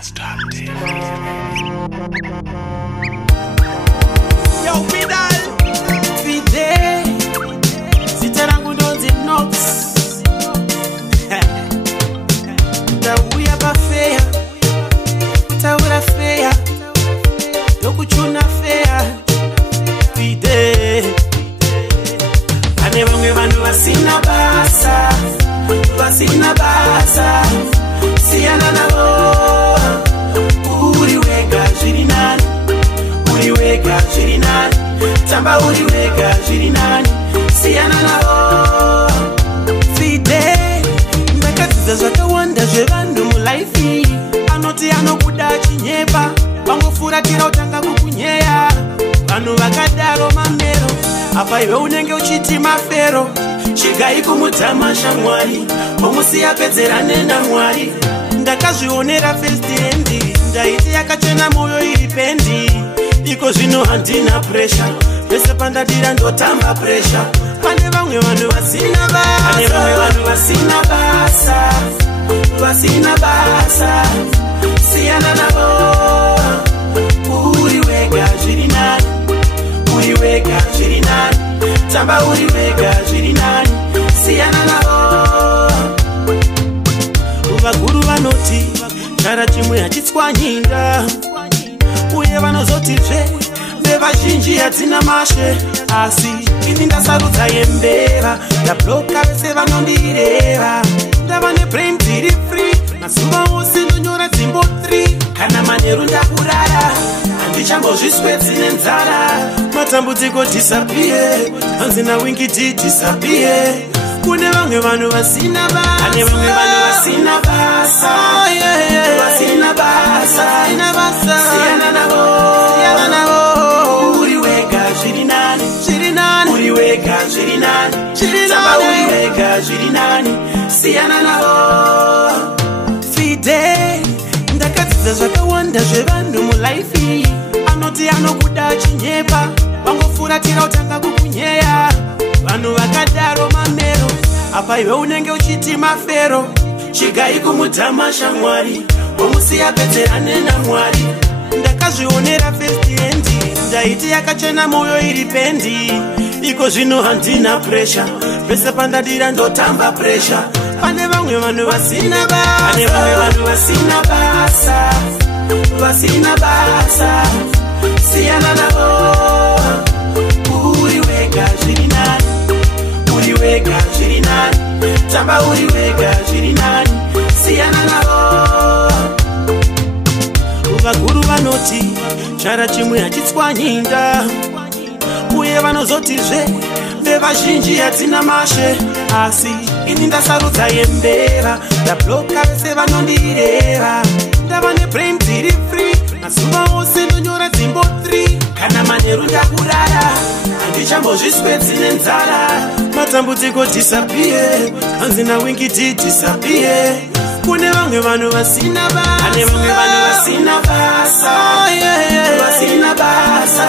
Yo, Vidal. Fide. Sitarangu ndonzi Nox. Tauya bafea. Taura fea. Dokuchuna fea. Fide. Ane vamwe vanhu vasina basa. Vasina basa. Siyana navo. Uri wega zviri nani. Uri wega zviri nani. Tamba uri wega zviri nani. Siyana navo. Fide. Ndakadzidza zvakawanda zvevanhu mulaifi. Anoti anokuda chinyepa. Vangofuratira utanga kukunyeya. Vanhu vakadaro mamero. Apa iwe unenge uchiti mafero. Chigai kumutama shamwari. Omusiya pedzerane naMwari. Ndakazvionera first hand. Ndaiti yakachena moyo iri pendi. Iko zvino handina pressure. Pese pandadira ndotamba pressure. Pane vamwe vanhu vasina basa. Pane vamwe vanhu vasina basa. Vasina basa. Siyana navo. Uri wega zviri nani. Uri wega zviri nani. Tamba uri wega zviri nani. Siyana navo. Vaguru vanoti chara chimwe hachitswanyinga. Uye vanozotizve vevazhinji hatina mashe. Asi ini ndasarudza yembeva. Ndabloka vese vanondireva. Ndava nebrain dziri free. Mazuva ose ndonyora dzimbo 3. Kana manheru ndakurara. Handichambozviswedzi nenzara. Matambudziko disappear. Hanzina wingiti disappear. Kune vamwe vanhu vasina basa. Kune vamwe vanhu vasina basa. Vasina basa. Siyana navo. Siyana navo. Uri wega zviri nani. Zviri nani. Uri wega zviri nani. Zviri nani. Tamba uri wega zviri nani. Siyana navo. Fide. Ndakadzidza zvakawanda zvevanhu mulaifi. Anoti anokuda chinyepa. Vangofuratira utanga kukunyeya. Vanhu vakadaro mamero. Apa iwe unenge uchiti mafero. Chigai kumutama shamwari. Omusiya pedzerane naMwari. Ndakazvionera first hand. Ndaiti yakachena moyo iri pendi. Iko zvino handina pressure. Pese pandadira ndotamba pressure. Pane vamwe vanhu vasina basa. Pane vamwe vanhu vasina basa. Vasina basa. Siyana navo. Uri wega zviri nani. Uri wega zviri nani. Tamba uri wega zviri nani. Siyana navo. Vaguru vanoti chara chimwe hachitswanyinga. Uye vanozotizve vevazhinji hatina mashe. Asi ini ndasarudza yembeva. Ndabloka vese vanondireva. Ndava nebrain dziri free. Mazuva ose ndonyora dzimbo 3. Kana manheru ndakurara. Handichambozviswedzi nenzara. Matambudziko disappear. Hanzina wingiti disappear. Kune vamwe vanhu vasina basa. Kune vamwe vanhu vasina basa. Vasina basa.